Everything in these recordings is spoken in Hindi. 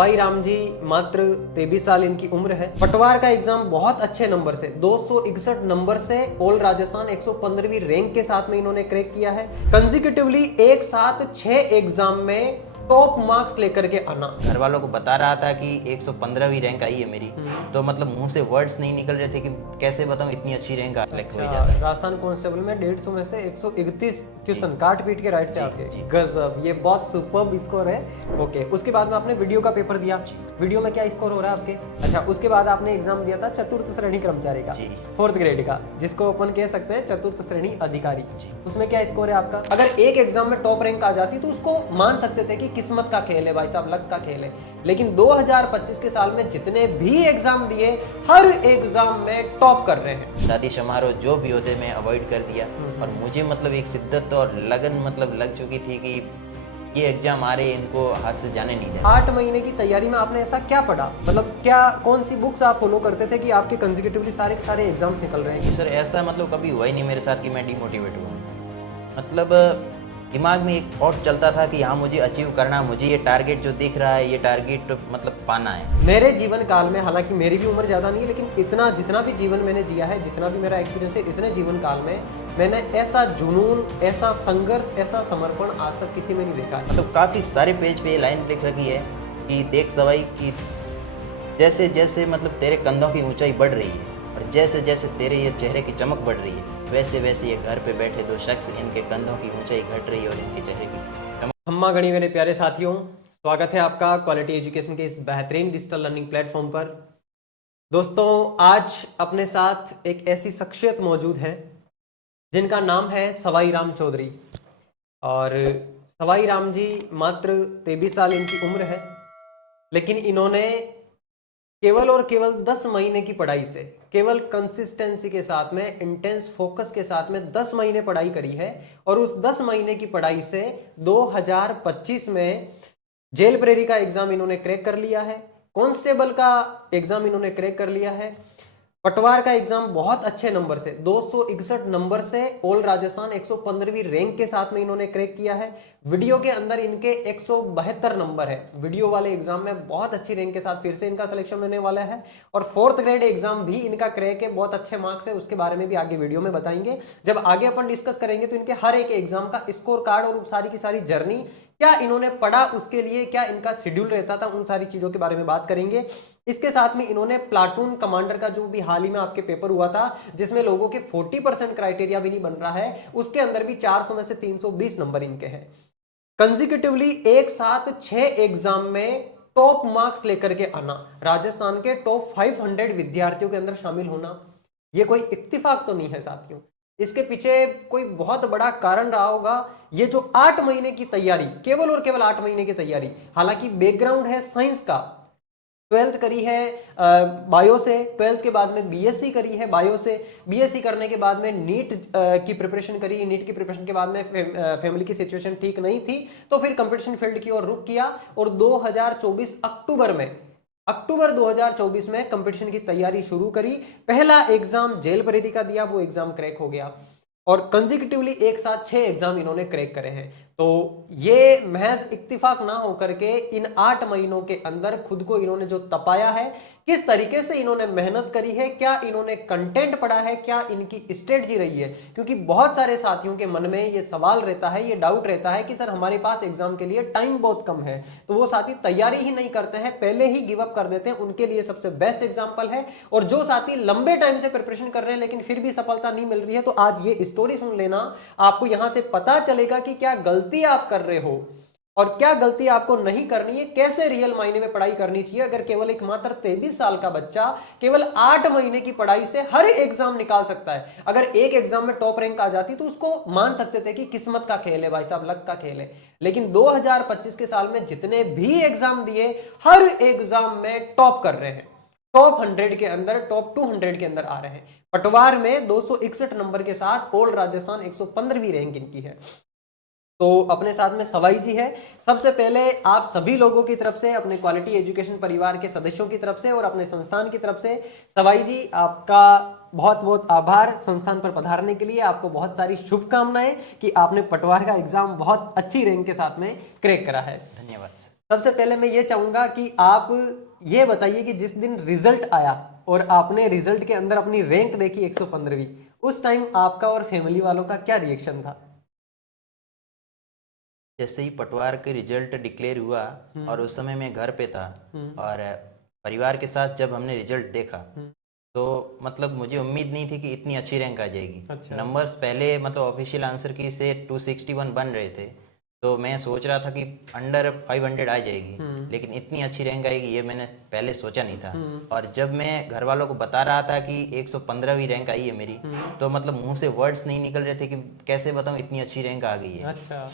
सवाई राम जी मात्र 23 साल इनकी उम्र है। पटवार का एग्जाम बहुत अच्छे नंबर से 261 नंबर से ऑल राजस्थान 115वीं रैंक के साथ में इन्होंने क्रैक किया है। कंसेक्यूटिवली एक साथ 6 एग्जाम में टॉप मार्क्स लेकर के आना। घर वालों को बता रहा था कि 115वीं रैंक आई है मेरी, तो मतलब मुंह से वर्ड्स नहीं निकल रहे थे कि कैसे बताऊं इतनी अच्छी रैंक सेलेक्ट हो जाता है। राजस्थान कांस्टेबल में 150 में से 131 क्वेश्चन काट पीट के राइट थे आपके। गजब, ये बहुत सुपर्ब स्कोर है। ओके, उसके बाद में आपने वीडियो का पेपर दिया। वीडियो में क्या स्कोर हो रहा है आपके? अच्छा, उसके बाद आपने एग्जाम दिया था चतुर्थ श्रेणी कर्मचारी का, 4th ग्रेड का, जिसको अपन कह सकते हैं चतुर्थ श्रेणी अधिकारी। उसमें क्या स्कोर है आपका? अगर एक एग्जाम में टॉप रैंक आ जाती तो उसको मान सकते थे कि किस्मत का खेल है भाई साहब, लक का खेल है। लेकिन 2025 के साल में जितने भी एग्जाम दिए, हर एग्जाम में टॉप कर रहे हैं। शादी समारोह जो भी होते मैं अवॉइड कर दिया, और मुझे मतलब एक शिद्दत और लगन मतलब लग चुकी थी कि ये एग्जाम आ रहे, इनको हाथ से जाने नहीं देना। 8 महीने की तैयारी में आपने ऐसा क्या पढ़ा? मतलब क्या कौन सी बुक्स आप फॉलो करते थे कि आपके कंसेक्यूटिवली सारे के सारे एग्जाम्स निकल रहे हैं? सर ऐसा मतलब कभी हुआ ही नहीं मेरे साथ कि मैं डिमोटिवेट हुआ। मतलब दिमाग में एक थॉट चलता था कि हाँ मुझे अचीव करना है, मुझे ये टारगेट जो दिख रहा है ये टारगेट मतलब पाना है। मेरे जीवन काल में, हालांकि मेरी भी उम्र ज़्यादा नहीं है, लेकिन इतना जितना भी जीवन मैंने जिया है, जितना भी मेरा एक्सपीरियंस है, इतने जीवन काल में मैंने ऐसा जुनून, ऐसा संघर्ष, ऐसा समर्पण आज तक किसी में नहीं देखा। मतलब काफ़ी सारे पेज पे ये लाइन लिख रखी है कि देख सवाई कि जैसे जैसे मतलब तेरे कंधों की ऊंचाई बढ़ रही है और जैसे जैसे तेरे ये चेहरे की चमक बढ़ रही है, वैसे वैसे ये घर पे बैठे दो शख्स, इनके कंधों की ऊंचाई घट रही है और इनके चेहरे की चमक। अम्मा गणी मेरे प्यारे साथियों, स्वागत है आपका क्वालिटी एजुकेशन के इस बेहतरीन डिजिटल लर्निंग प्लेटफॉर्म पर। दोस्तों, आज अपने साथ एक ऐसी शख्सियत मौजूद है जिनका नाम है सवाई राम चौधरी। और सवाई राम जी मात्र 23 साल इनकी उम्र है, लेकिन इन्होंने केवल और केवल 10 महीने की पढ़ाई से, केवल कंसिस्टेंसी के साथ में, इंटेंस फोकस के साथ में 10 महीने पढ़ाई करी है। और उस 10 महीने की पढ़ाई से 2025 में जेल ब्रेरी का एग्जाम इन्होंने क्रैक कर लिया है, कांस्टेबल का एग्जाम इन्होंने क्रैक कर लिया है, पटवार का एग्जाम बहुत अच्छे नंबर से 261 नंबर से ऑल राजस्थान 115वीं रैंक के साथ में इन्होंने क्रैक किया है। वीडियो के अंदर इनके 172 नंबर है। वीडियो वाले एग्जाम में बहुत अच्छी रैंक के साथ फिर से इनका सिलेक्शन होने वाला है। और 4th ग्रेड एग्जाम भी इनका क्रैक है, बहुत अच्छे मार्क्स है। उसके बारे में भी आगे वीडियो में बताएंगे। जब आगे अपन डिस्कस करेंगे तो इनके हर एक एग्जाम का स्कोर कार्ड और सारी की सारी जर्नी, क्या इन्होंने पढ़ा उसके लिए, क्या इनका शेड्यूल रहता था, उन सारी चीजों के बारे में बात करेंगे। इसके साथ में इन्होंने प्लाटून कमांडर का जो भी हाल ही में आपके पेपर हुआ था, जिसमें लोगों के 40% क्राइटेरिया भी नहीं बन रहा है, उसके अंदर भी 400 में से 320 नंबर इनके हैं। कंसेक्यूटिवली एक साथ 6 एग्जाम में टॉप मार्क्स लेकर के आना, राजस्थान के टॉप 500 विद्यार्थियों के अंदर शामिल होना, यह कोई इत्तेफाक तो नहीं है साथियों। इसके पीछे कोई बहुत बड़ा कारण रहा होगा। ये जो 8 महीने की तैयारी, केवल और केवल 8 महीने की तैयारी, हालांकि बैकग्राउंड है साइंस का, 12th करी है बायो से, 12th के बाद में बीएससी करी है बायो से, बीएससी करने के बाद में नीट की प्रिपरेशन करी। नीट की प्रिपरेशन के बाद में फैमिली की सिचुएशन ठीक नहीं थी, तो फिर कंपटीशन फील्ड की ओर रुख किया और 2024 अक्टूबर 2024 में कंपटीशन की तैयारी शुरू करी। पहला एग्जाम जेल ब्रेरी का दिया, वो एग्जाम क्रैक हो गया और कंसेक्यूटिवली एक साथ 6 एग्जाम इन्होंने क्रैक करे हैं। तो ये महज इत्तिफाक ना होकर के इन 8 महीनों के अंदर खुद को इन्होंने जो तपाया है, किस तरीके से इन्होंने मेहनत करी है, क्या इन्होंने कंटेंट पढ़ा है, क्या इनकी स्ट्रेटजी रही है। क्योंकि बहुत सारे साथियों के मन में ये सवाल रहता है, ये डाउट रहता है कि सर हमारे पास एग्जाम के लिए टाइम बहुत कम है, तो वो साथी तैयारी ही नहीं करते हैं, पहले ही गिव अप कर देते हैं। उनके लिए सबसे बेस्ट एग्जाम्पल है। और जो साथी लंबे टाइम से प्रिपरेशन कर रहे हैं लेकिन फिर भी सफलता नहीं मिल रही है, तो आज ये स्टोरी सुन लेना, आपको यहां से पता चलेगा कि क्या गलती आप कर रहे हो और क्या गलती आपको नहीं करनी है, कैसे रियल मायने में पढ़ाई करनी चाहिए। अगर केवल एक मात्र 23 साल का बच्चा केवल 8 महीने की पढ़ाई से हर एग्जाम निकाल सकता है, अगर एक एग्जाम में टॉप रैंक आ जाती तो उसको मान सकते थे कि किस्मत का खेल है भाई साहब, लक का खेल है। लेकिन 2025 के साल में जितने भी एग्जाम दिए, हर एग्जाम में टॉप कर रहे हैं, टॉप 100 के अंदर, टॉप 200 के अंदर आ रहे हैं। पटवार में 261 नंबर के साथ ऑल राजस्थान 115वीं रैंक इनकी है। तो अपने साथ में सवाई जी है। सबसे पहले आप सभी लोगों की तरफ से, अपने क्वालिटी एजुकेशन परिवार के सदस्यों की तरफ से और अपने संस्थान की तरफ से, सवाई जी आपका बहुत बहुत आभार संस्थान पर पधारने के लिए। आपको बहुत सारी शुभकामनाएं कि आपने पटवार का एग्जाम बहुत अच्छी रैंक के साथ में क्रैक करा है। धन्यवाद सर। सबसे पहले मैं ये चाहूंगा कि आप ये बताइए कि जिस दिन रिजल्ट आया और आपने रिजल्ट के अंदर अपनी रैंक देखी 115वीं, उस टाइम आपका और फैमिली वालों का क्या रिएक्शन था? जैसे ही पटवार के रिजल्ट डिक्लेयर हुआ और उस समय मैं घर पे था और परिवार के साथ जब हमने रिजल्ट देखा तो मतलब मुझे उम्मीद नहीं थी कि इतनी अच्छी रैंक आ जाएगी। अच्छा। नंबर्स पहले मतलब ऑफिशियल आंसर की से 261 बन रहे थे, तो मैं सोच रहा था कि अंडर 500 आ जाएगी, लेकिन इतनी अच्छी रैंक आएगी ये मैंने पहले सोचा नहीं था। और जब मैं घर वालों को बता रहा था कि 115वीं रैंक आई है मेरी, तो मतलब मुंह से वर्ड्स नहीं निकल रहे थे कि कैसे बताऊं इतनी अच्छी रैंक आ गई है। अच्छा,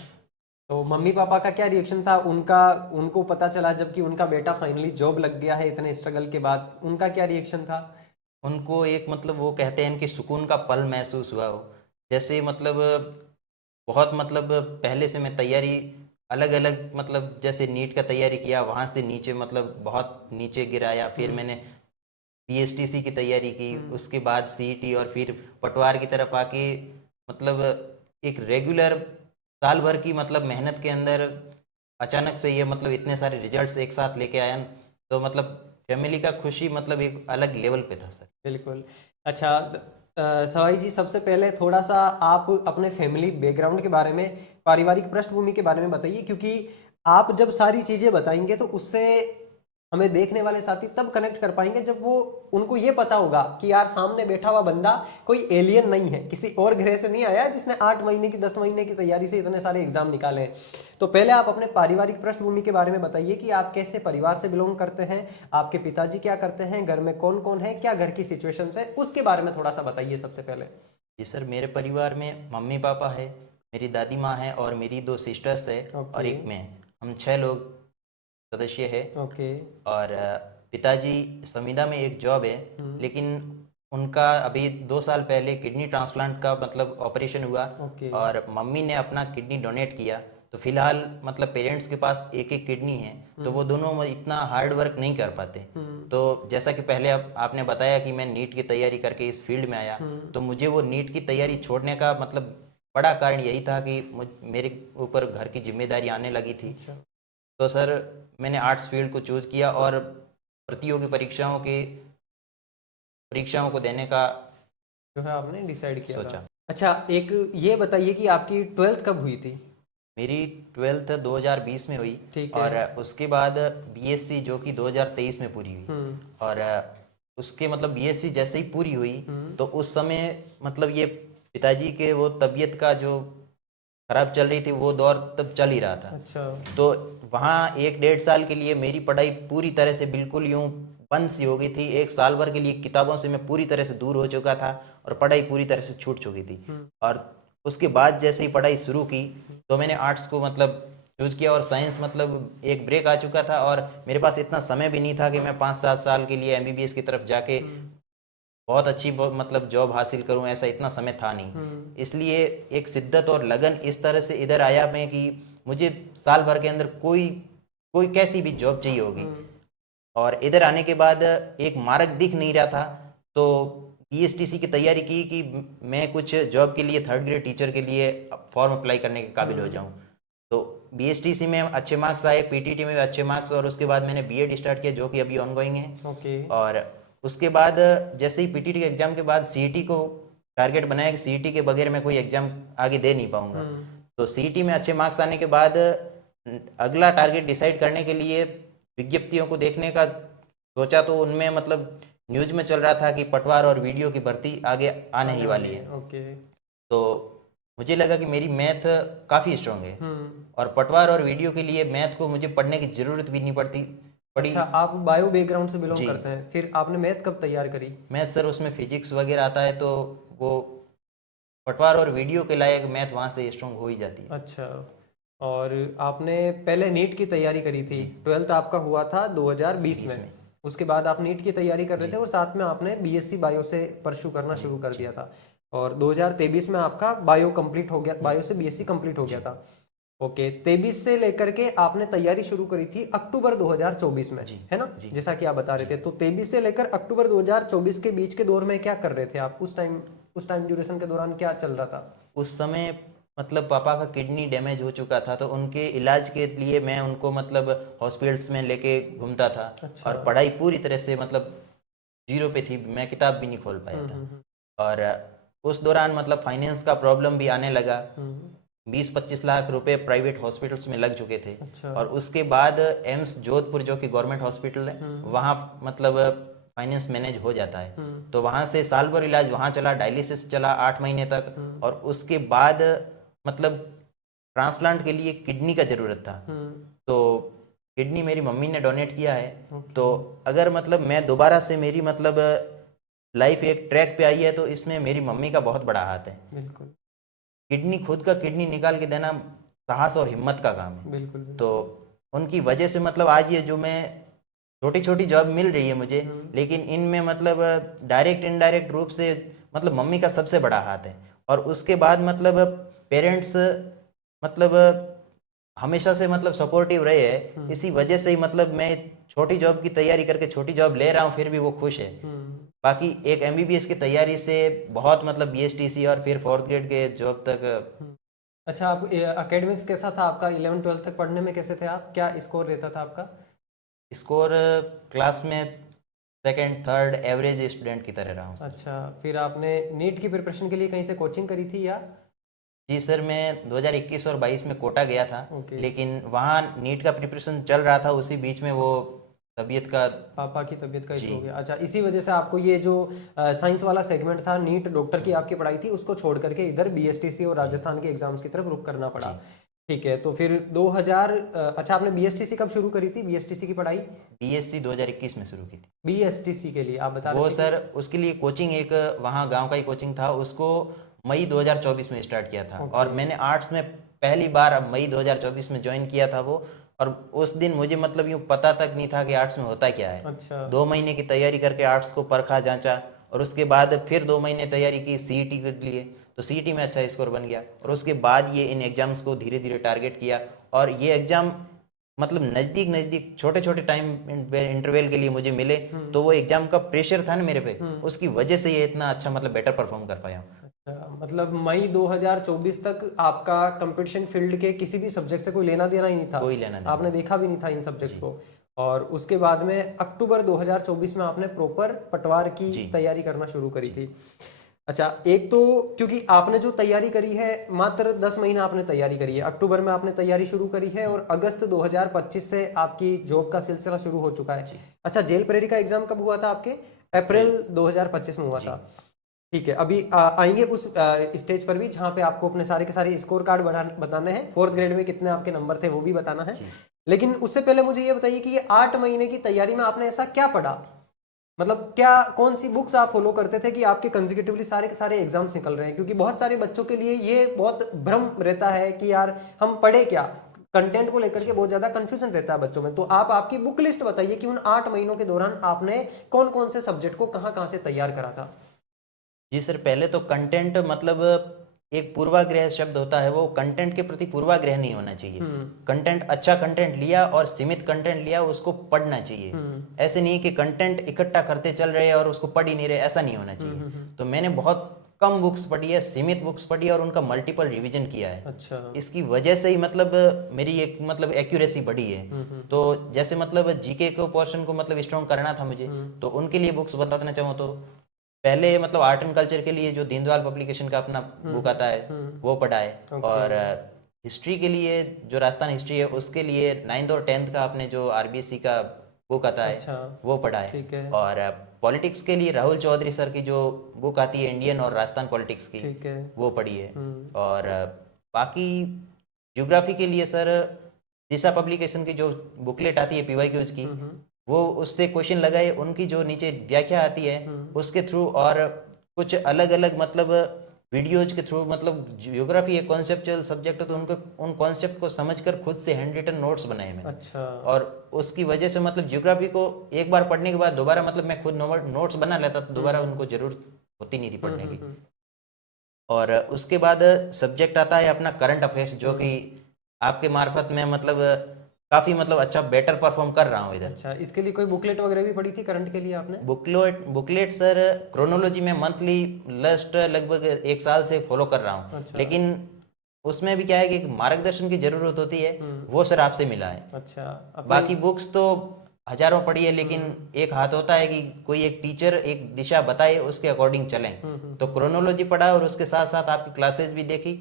तो मम्मी पापा का क्या रिएक्शन था? उनका, उनको पता चला जबकि उनका बेटा फाइनली जॉब लग गया है इतने स्ट्रगल के बाद, उनका क्या रिएक्शन था? उनको एक मतलब वो कहते हैं कि सुकून का पल महसूस हुआ हो। जैसे मतलब बहुत मतलब पहले से मैं तैयारी अलग अलग मतलब जैसे नीट का तैयारी किया, वहाँ से नीचे मतलब बहुत नीचे गिराया, फिर मैंने पीएसटीसी की तैयारी की, उसके बाद सीईटी और फिर पटवार की तरफ आके मतलब एक रेगुलर साल भर की मतलब मेहनत के अंदर अचानक से ये मतलब इतने सारे रिजल्ट्स एक साथ लेके आया, तो मतलब फैमिली का खुशी मतलब एक अलग लेवल पे था सर। बिल्कुल। अच्छा, सवाई जी, सबसे पहले थोड़ा सा आप अपने फैमिली बैकग्राउंड के बारे में, पारिवारिक पृष्ठभूमि के बारे में बताइए, क्योंकि आप जब सारी चीज़ें बताएंगे तो उससे हमें देखने वाले साथी तब कनेक्ट कर पाएंगे जब वो, उनको ये पता होगा कि यार सामने बैठा हुआ बंदा कोई एलियन नहीं है, किसी और ग्रह से नहीं आया जिसने 8 महीने की 10 महीने की तैयारी से इतने सारे एग्जाम निकाले हैं। तो पहले आप अपने पारिवारिक पृष्ठभूमि के बारे में बताइए कि आप कैसे परिवार से बिलोंग करते हैं, आपके पिताजी क्या करते हैं, घर में कौन कौन है, क्या घर की सिचुएशन है, उसके बारे में थोड़ा सा बताइए सबसे पहले। जी सर, मेरे परिवार में मम्मी पापा है, मेरी दादी माँ है और मेरी 2 सिस्टर्स है ओके। और एक मैं। हम 6 लोग सदस्य है। ओके। और पिताजी संविदा में एक जॉब है, लेकिन उनका अभी 2 साल पहले किडनी ट्रांसप्लांट का मतलब ऑपरेशन हुआ ओके। और मम्मी ने अपना किडनी डोनेट किया, तो फिलहाल मतलब पेरेंट्स के पास एक एक किडनी है, तो वो दोनों इतना हार्ड वर्क नहीं कर पाते। तो जैसा कि पहले आपने बताया कि मैं नीट की तैयारी करके इस फील्ड में आया, तो मुझे वो नीट की तैयारी छोड़ने का मतलब बड़ा कारण यही था कि मेरे ऊपर घर की जिम्मेदारी आने लगी थी। अच्छा। तो सर मैंने आर्ट्स फील्ड को चूज़ किया और प्रतियोगी परीक्षाओं को देने का जो है आपने डिसाइड किया था। सोचा। अच्छा, एक ये बताइए कि आपकी 12th कब हुई थी? मेरी 12th 2020 में हुई ठीक और है। उसके बाद बीएससी जो कि 2023 में पूरी हुई। और उसके मतलब बीएससी जैसे ही पूरी हुई तो उस समय मतलब ये पिताजी के वो तबीयत का जो खराब चल रही थी वो दौर तब चल ही रहा था। अच्छा। तो वहाँ 1 डेढ़ साल के लिए मेरी पढ़ाई पूरी तरह से बिल्कुल यूं बंद सी हो गई थी। 1 साल भर के लिए किताबों से मैं पूरी तरह से दूर हो चुका था और पढ़ाई पूरी तरह से छूट चुकी थी। और उसके बाद जैसे ही पढ़ाई शुरू की तो मैंने आर्ट्स को मतलब चूज़ किया और साइंस मतलब एक ब्रेक आ चुका था और मेरे पास इतना समय भी नहीं था कि मैं 5-7 साल के लिए एमबीबीएस की तरफ जाके बहुत अच्छी मतलब जॉब हासिल करूं, ऐसा इतना समय था नहीं। इसलिए एक शिद्दत और लगन इस तरह से इधर आया मैं कि मुझे साल भर के अंदर कोई कोई कैसी भी जॉब चाहिए होगी। और इधर आने के बाद एक मार्ग दिख नहीं रहा था, तो बीएसटीसी की तैयारी की कि मैं कुछ जॉब के लिए 3rd ग्रेड टीचर के लिए फॉर्म अप्लाई करने के काबिल हो जाऊं। तो बीएसटीसी में अच्छे मार्क्स आए, पीटीटी में भी अच्छे मार्क्स, और उसके बाद मैंने बीएड स्टार्ट किया जो कि अभी ऑनगोइंग है। ओके। और उसके बाद जैसे ही पीटीटी के एग्ज़ाम के बाद सीईटी को टारगेट बनाया कि सीईटी के बगैर मैं कोई एग्ज़ाम आगे दे नहीं पाऊंगा। तो सीईटी में अच्छे मार्क्स आने के बाद अगला टारगेट डिसाइड करने के लिए विज्ञप्तियों को देखने का सोचा, तो उनमें मतलब न्यूज़ में चल रहा था कि पटवार और वीडियो की भर्ती आगे आने ही वाली है। ओके। तो मुझे लगा कि मेरी मैथ काफ़ी स्ट्रांग है और पटवार और वीडियो के लिए मैथ को मुझे पढ़ने की ज़रूरत भी नहीं पड़ी। अच्छा, आप बायो बैकग्राउंड से बिलोंग जी, करते हैं, फिर आपने मैथ कब तैयार करी? मैथ सर उसमें फिजिक्स वगैरह आता है, तो वो पटवार और वीडियो के लायक मैथ वहाँ से स्ट्रांग हो ही जाती है। अच्छा, और आपने पहले नीट की तैयारी करी थी, जी। 12th आपका हुआ था 2020 20 में। में। उसके बाद आप नीट की तैयारी कर रहे जी। थे और साथ में आपने बीएससी बायो से परस्यू करना जी। शुरू कर जी। दिया था, और 2023 में आपका बायो कंप्लीट हो गया, बायो से बीएससी कंप्लीट हो गया जी। था। ओके, 23 से लेकर के आपने तैयारी शुरू करी थी अक्टूबर 2024 में, जी। है ना? जी। जैसा कि आप बता रहे जी। थे, तो 23 से लेकर अक्टूबर 2024 के बीच के दौर में क्या कर रहे थे आप? उस टाइम ड्यूरेशन के दौरान क्या चल रहा था? उस समय मतलब पापा का किडनी डैमेज हो चुका था, तो उनके इलाज के लिए मैं उनको मतलब हॉस्पिटल्स में लेके घूमता था। अच्छा। और पढ़ाई पूरी तरह से मतलब जीरो पे थी, मैं किताब भी नहीं खोल पाया था। और उस दौरान मतलब फाइनेंस का प्रॉब्लम भी आने लगा। 20-25 लाख रुपए प्राइवेट हॉस्पिटल्स में लग चुके थे। अच्छा। और उसके बाद एम्स जोधपुर जो कि गवर्नमेंट हॉस्पिटल है, वहाँ मतलब फाइनेंस मैनेज हो जाता है। तो वहाँ से साल भर इलाज वहाँ चला, डायलिसिस चला 8 महीने तक। और उसके बाद मतलब ट्रांसप्लांट के लिए किडनी का ज़रूरत था। तो किडनी मेरी मम्मी ने डोनेट किया है। तो अगर मतलब मैं दोबारा से मेरी मतलब लाइफ एक ट्रैक पे आई है, तो इसमें मेरी मम्मी का बहुत बड़ा हाथ है। बिल्कुल किडनी, खुद का किडनी निकाल के देना साहस और हिम्मत का काम है। बिल्कुल। तो उनकी वजह से मतलब आज ये जो मैं छोटी छोटी जॉब मिल रही है मुझे, लेकिन इनमें मतलब डायरेक्ट इनडायरेक्ट रूप से मतलब मम्मी का सबसे बड़ा हाथ है। और उसके बाद मतलब पेरेंट्स मतलब हमेशा से मतलब सपोर्टिव रहे हैं। इसी वजह से ही मतलब मैं छोटी जॉब की तैयारी करके छोटी जॉब ले रहा हूँ, फिर भी वो खुश है। बाकी एक एमबीबीएस की तैयारी से बहुत मतलब बीएसटीसी और फिर 4th ग्रेड के जॉब तक। अच्छा, आप एकेडमिक्स कैसा था आपका? 11-12 तक पढ़ने में कैसे थे आप? क्या स्कोर रहता था आपका? स्कोर क्लास में सेकंड थर्ड एवरेज स्टूडेंट की तरह रहा हूँ सर। अच्छा, फिर आपने नीट की प्रिपरेशन के लिए कहीं से कोचिंग करी थी या? जी सर, मैं 2021 और 22 में कोटा गया था। ओके। लेकिन वहाँ नीट का प्रिपरेशन चल रहा था, उसी बीच में वो तबीयत का। पापा की तबीयत का इशू जी हो गया। अच्छा, इसी वजह से आपको ये जो साइंस वाला सेगमेंट था, नीट डॉक्टर की आपकी पढ़ाई थी, उसको छोड़ करके इधर बीएसटीसी और राजस्थान के एग्जाम्स की तरफ रुख करना पड़ा। ठीक है, तो फिर 2000 अच्छा, आपने बीएसटीसी कब शुरू करी थी, बीएसटीसी की पढ़ाई? बीएससी 2021 में शुरू की थी। बीएसटीसी के लिए आप बता वो रहे थे सर उसके लिए कोचिंग एक वहाँ गांव का ही कोचिंग था, उसको मई 2024 में स्टार्ट किया था। और मैंने आर्ट्स में पहली बार मई 2024 में ज्वाइन किया था वो। और उस दिन मुझे मतलब यूँ पता तक नहीं था कि आर्ट्स में होता क्या है। अच्छा। 2 महीने की तैयारी करके आर्ट्स को परखा जांचा। और उसके बाद फिर 2 महीने तैयारी की सीईटी के लिए, तो सीईटी में अच्छा स्कोर बन गया। और उसके बाद ये इन एग्जाम्स को धीरे धीरे टारगेट किया। और ये एग्जाम मतलब नज़दीक नज़दीक छोटे छोटे टाइम इंटरवल के लिए मुझे मिले। तो वो एग्जाम का प्रेशर था ना मेरे पे, उसकी वजह से ये इतना अच्छा मतलब बेटर परफॉर्म कर पाया हूँ। अच्छा, मतलब मई 2024 तक आपका कंपटीशन फील्ड के किसी भी सब्जेक्ट से कोई लेना देना ही नहीं था, कोई लेना देना आपने देखा भी नहीं था इन सब्जेक्ट्स को। और उसके बाद में अक्टूबर 2024 में आपने प्रॉपर पटवार की तैयारी करना शुरू करी थी। अच्छा, एक तो क्योंकि आपने जो तैयारी करी है, मात्र 10 महीना आपने तैयारी करी है, अक्टूबर में आपने तैयारी शुरू करी है और अगस्त 2025 से आपकी जॉब का सिलसिला शुरू हो चुका है। अच्छा, जेल प्रेरी का एग्जाम कब हुआ था आपके? अप्रैल 2025 में हुआ था। ठीक है, अभी आएंगे उस स्टेज पर भी जहाँ पे आपको अपने सारे के सारे स्कोर कार्ड बताने हैं, 4th ग्रेड में कितने आपके नंबर थे वो भी बताना है। लेकिन उससे पहले मुझे ये बताइए कि ये 8 महीने की तैयारी में आपने ऐसा क्या पढ़ा, मतलब क्या कौन सी बुक्स आप फॉलो करते थे कि आपके कंसेक्यूटिवली सारे के सारे एग्जाम्स निकल रहे हैं? क्योंकि बहुत सारे बच्चों के लिए ये बहुत भ्रम रहता है कि यार हम पढ़े क्या, कंटेंट को लेकर के बहुत ज्यादा कंफ्यूजन रहता है बच्चों में। तो आप आपकी बुक लिस्ट बताइए कि उन 8 महीनों के दौरान आपने कौन कौन से सब्जेक्ट को कहाँ कहाँ से तैयार करा था। जी सर, पहले तो कंटेंट मतलब एक पूर्वाग्रह शब्द होता है, वो कंटेंट के प्रति पूर्वाग्रह नहीं होना चाहिए। कंटेंट, अच्छा कंटेंट लिया और सीमित कंटेंट लिया, उसको पढ़ना चाहिए। ऐसे नहीं कि कंटेंट इकट्ठा करते चल रहे हैं और उसको पढ़ ही नहीं रहे, ऐसा नहीं होना चाहिए। तो मैंने बहुत कम बुक्स पढ़ी है, सीमित बुक्स पढ़ी है और उनका मल्टीपल रिवीजन किया है। अच्छा। इसकी वजह से ही मतलब मेरी एक मतलब एक्यूरेसी बढ़ी है। तो जैसे मतलब जीके को पोर्शन को मतलब स्ट्रॉन्ग करना था मुझे, तो उनके लिए बुक्स बताना चाहूँ तो पहले मतलब आर्ट एंड कल्चर के लिए जो दीनदयाल पब्लिकेशन का अपना बुक आता है वो पढ़ा है। और हिस्ट्री के लिए जो राजस्थान हिस्ट्री है उसके लिए 9th और 10th का आपने जो आरबीएससी का बुक आता है। अच्छा। वो पढ़ा है। ठीक है। और पॉलिटिक्स के लिए राहुल चौधरी सर की जो बुक आती है इंडियन और राजस्थान पॉलिटिक्स की, ठीक है। वो पढ़ी है। और बाकी ज्योग्राफी के लिए सर दिशा पब्लिकेशन की जो बुकलेट आती है पीवाईक्यूज की, वो उससे क्वेश्चन लगाए, उनकी जो नीचे व्याख्या आती है उसके थ्रू, और कुछ अलग अलग मतलब वीडियोज के थ्रू, मतलब ज्योग्राफी एक कॉन्सेप्चुअल सब्जेक्ट है, तो उनको उन कॉन्सेप्ट को समझकर खुद से हैंड रिटन नोट्स बनाए मैंने। अच्छा। और उसकी वजह से मतलब ज्योग्राफी को एक बार पढ़ने के बाद दोबारा मतलब मैं खुद नोट्स बना लेता, तो दोबारा उनको जरूरत होती नहीं थी पढ़ने की। और उसके बाद सब्जेक्ट आता है अपना करंट अफेयर्स, जो कि आपके मार्फत में मतलब काफ़ी मतलब अच्छा बेटर परफॉर्म कर रहा हूँ इधर। अच्छा, इसके लिए कोई बुकलेट वगैरह भी पढ़ी थी करंट के लिए आपने? बुकलेट सर क्रोनोलॉजी में मंथली लास्ट लगभग 1 साल से फॉलो कर रहा हूँ। अच्छा। लेकिन उसमें भी क्या है कि एक मार्गदर्शन की जरूरत होती है, वो सर आपसे मिला है। अच्छा, बाकी बुक्स तो हजारों पढ़ी है, लेकिन एक हाथ होता है कि कोई एक टीचर एक दिशा बताए, उसके अकॉर्डिंग चलें। तो क्रोनोलॉजी पढ़ा और उसके साथ साथ आपकी क्लासेस भी देखी।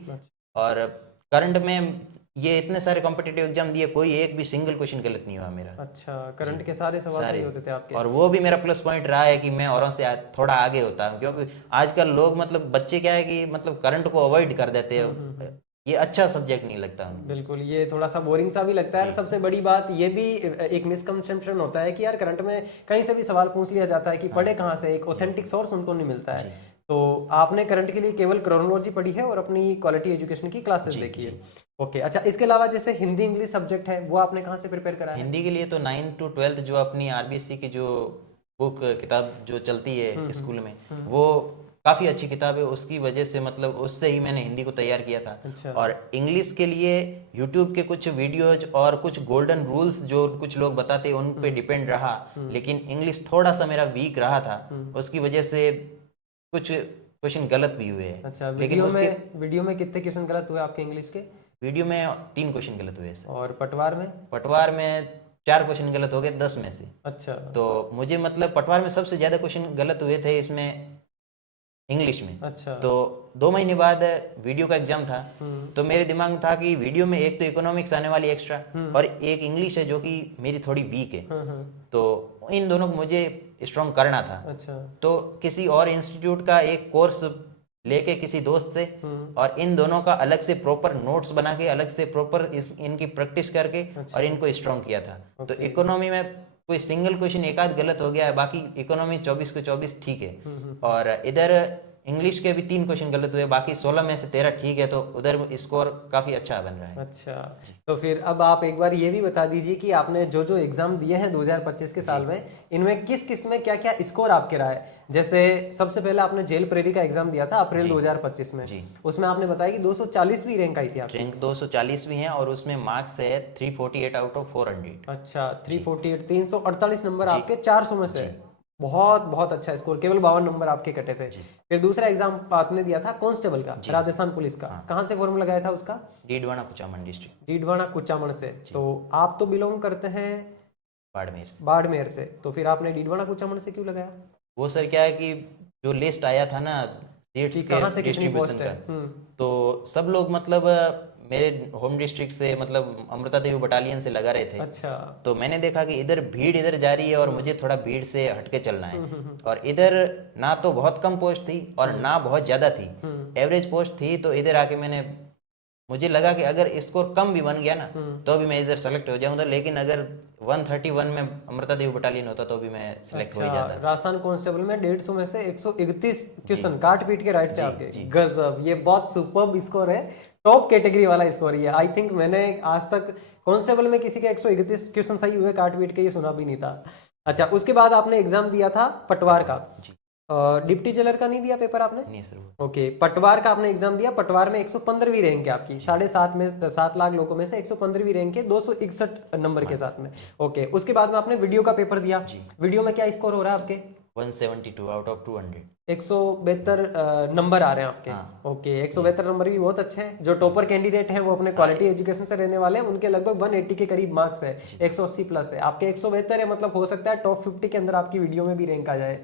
और करंट में ये इतने सारे कॉम्पिटिटिव एग्जाम दिए, कोई एक भी सिंगल क्वेश्चन गलत नहीं हुआ मेरा। अच्छा, करंट के सारे सवाल सही सारे। होते थे आपके। और वो भी मेरा प्लस पॉइंट रहा है कि मैं औरों से थोड़ा आगे होता हूँ, क्योंकि आजकल लोग मतलब बच्चे क्या है कि मतलब करंट को अवॉइड कर देते हैं, ये अच्छा सब्जेक्ट नहीं लगता उनको। बिल्कुल, ये थोड़ा सा बोरिंग सा भी लगता है। और सबसे बड़ी बात ये भी एक मिसकंसेप्शन होता है कि यार करंट में कहीं से भी सवाल पूछ लिया जाता है कि पढ़े कहाँ से, एक ऑथेंटिक सोर्स उनको नहीं मिलता है। तो आपने करंट के लिए केवल क्रोनोलॉजी पढ़ी है और अपनी क्वालिटी एजुकेशन की क्लासेस देखी है। ओके, अच्छा, इसके अलावा जैसे हिंदी इंग्लिश सब्जेक्ट है, वो आपने कहाँ से प्रिपेयर करा है? हिंदी के लिए तो 9 to 12 जो अपनी आरबीएससी की जो बुक किताब जो चलती है स्कूल में, वो काफ़ी अच्छी किताब है। उसकी वजह से मतलब उससे ही मैंने हिंदी को तैयार किया था। अच्छा। और इंग्लिश के लिए यूट्यूब के कुछ वीडियोज और कुछ गोल्डन रूल्स जो कुछ लोग बताते हैं उन पे डिपेंड रहा, लेकिन इंग्लिश थोड़ा सा मेरा वीक रहा था, उसकी वजह से कुछ क्वेश्चन गलत भी हुए हैं। अच्छा, लेकिन उसके वीडियो में कितने क्वेश्चन गलत हुए आपके इंग्लिश के? वीडियो में 3 क्वेश्चन गलत हुए सर। और पटवार में? पटवार में 4 क्वेश्चन गलत हो गए 10 में से। अच्छा। तो मुझे मतलब पटवार में सबसे ज़्यादा क्वेश्चन गलत हुए थे इसमें, इंग्लिश में। अच्छा। तो 2 महीने बाद वीडियो का एग्जाम था, तो मेरे दिमाग में था कि वीडियो में एक तो इकोनॉमिक्स आने वाली एक्स्ट्रा, और एक इंग्लिश है जो कि मेरी थोड़ी वीक है, तो इन दोनों को मुझे स्ट्रॉन्ग करना था। अच्छा। तो किसी और इंस्टीट्यूट का एक कोर्स लेके किसी दोस्त से, और इन दोनों का अलग से प्रॉपर नोट्स बना के अलग से प्रॉपर इनकी प्रैक्टिस करके और इनको स्ट्रॉन्ग किया था। तो इकोनॉमी में कोई सिंगल क्वेश्चन एक आध गलत हो गया है, बाकी इकोनॉमी 24 के 24 ठीक है। और इधर इंग्लिश के भी 3 क्वेश्चन गलत हुए, बाकी 16 में से 13 ठीक है, तो उधर स्कोर काफी अच्छा बन रहा है। अच्छा, तो फिर अब आप एक बार ये भी बता दीजिए कि आपने जो जो एग्जाम दिए हैं 2025 के साल में, इनमें किस किस में क्या क्या स्कोर आपके रहा है? जैसे सबसे पहले आपने जेल प्रेरी का एग्जाम दिया था अप्रैल 2025 में, उसमें आपने बताया कि 240वीं रैंक आई थी आपकी। रैंक 240वीं है और उसमें मार्क्स है 348 आउट ऑफ 400। अच्छा, 348, 348 नंबर आपके 400 में से। बहुत बहुत अच्छा स्कोर, केवल 52 नंबर आपके कटे थे। फिर दूसरा एग्जाम आपने दिया था कांस्टेबल का, राजस्थान पुलिस का। कहाँ से फॉर्म लगाया था उसका? डीडवाना कुचामन डिस्ट्रिक्ट। डीडवाना कुचामन से। तो आप तो बिलोंग करते हैं बाड़मेर से। बाड़मेर से, तो फिर आपने डीडवाना कुचामन से क्यों लगाया? वो सर क्या है कि जो लिस्ट आया था ना सीट्स के कहाँ से कितनी डिस्ट्रीब्यूशन पोस्ट है? का, तो सब लोग मतलब मेरे होम डिस्ट्रिक्ट से मतलब अमृता देवी बटालियन से लगा रहे थे। अच्छा। तो मैंने देखा कि इधर भीड़ इधर जा रही है और मुझे थोड़ा भीड़ से हटके चलना है। और इधर ना तो बहुत कम पोस्ट थी और ना बहुत ज़्यादा थी, एवरेज पोस्ट थी। तो इधर आके मुझे लगा कि अगर स्कोर कम भी बन गया ना तो भी मैं इधर सेलेक्ट हो जाऊंगा, लेकिन अगर 131 में अमृता देवी बटालियन होता तो भी मैं सिलेक्ट हो ही जाता। राजस्थान कांस्टेबल में 150 में से 131 क्वेश्चन काट पीट के राइट थे आपके। गजब, ये बहुत सुपर्ब स्कोर है, टॉप कैटेगरी वाला स्कोर ये। आई थिंक मैंने आज तक कांस्टेबल में किसी के 131 क्वेश्चन सही हुए काट पीट के ये सुना भी नहीं था। अच्छा, उसके बाद आपने एग्जाम दिया था पटवार का। डिप्टी जेलर का नहीं दिया पेपर आपने? नहीं सर। ओके, पटवार का आपने एग्जाम दिया। पटवार में 115वीं रैंक है आपकी, 7.5 में 7 लाख लोगों में से 115वीं रैंक है 261 नंबर के साथ में। ओके, उसके बाद में आपने वीडियो का पेपर दिया। वीडियो में क्या स्कोर हो रहा है आपके? 172 आउट ऑफ 200। 172 नंबर आ रहे हैं आपके। ओके, 172 नंबर भी बहुत अच्छे हैं। जो टॉपर कैंडिडेट हैं वो अपने क्वालिटी एजुकेशन से रहने वाले हैं, उनके लगभग 180 के करीब मार्क्स है, 180 प्लस है। आपके 172 है, मतलब हो सकता है टॉप 50 के अंदर आपकी वीडियो में भी रैंक आ जाए।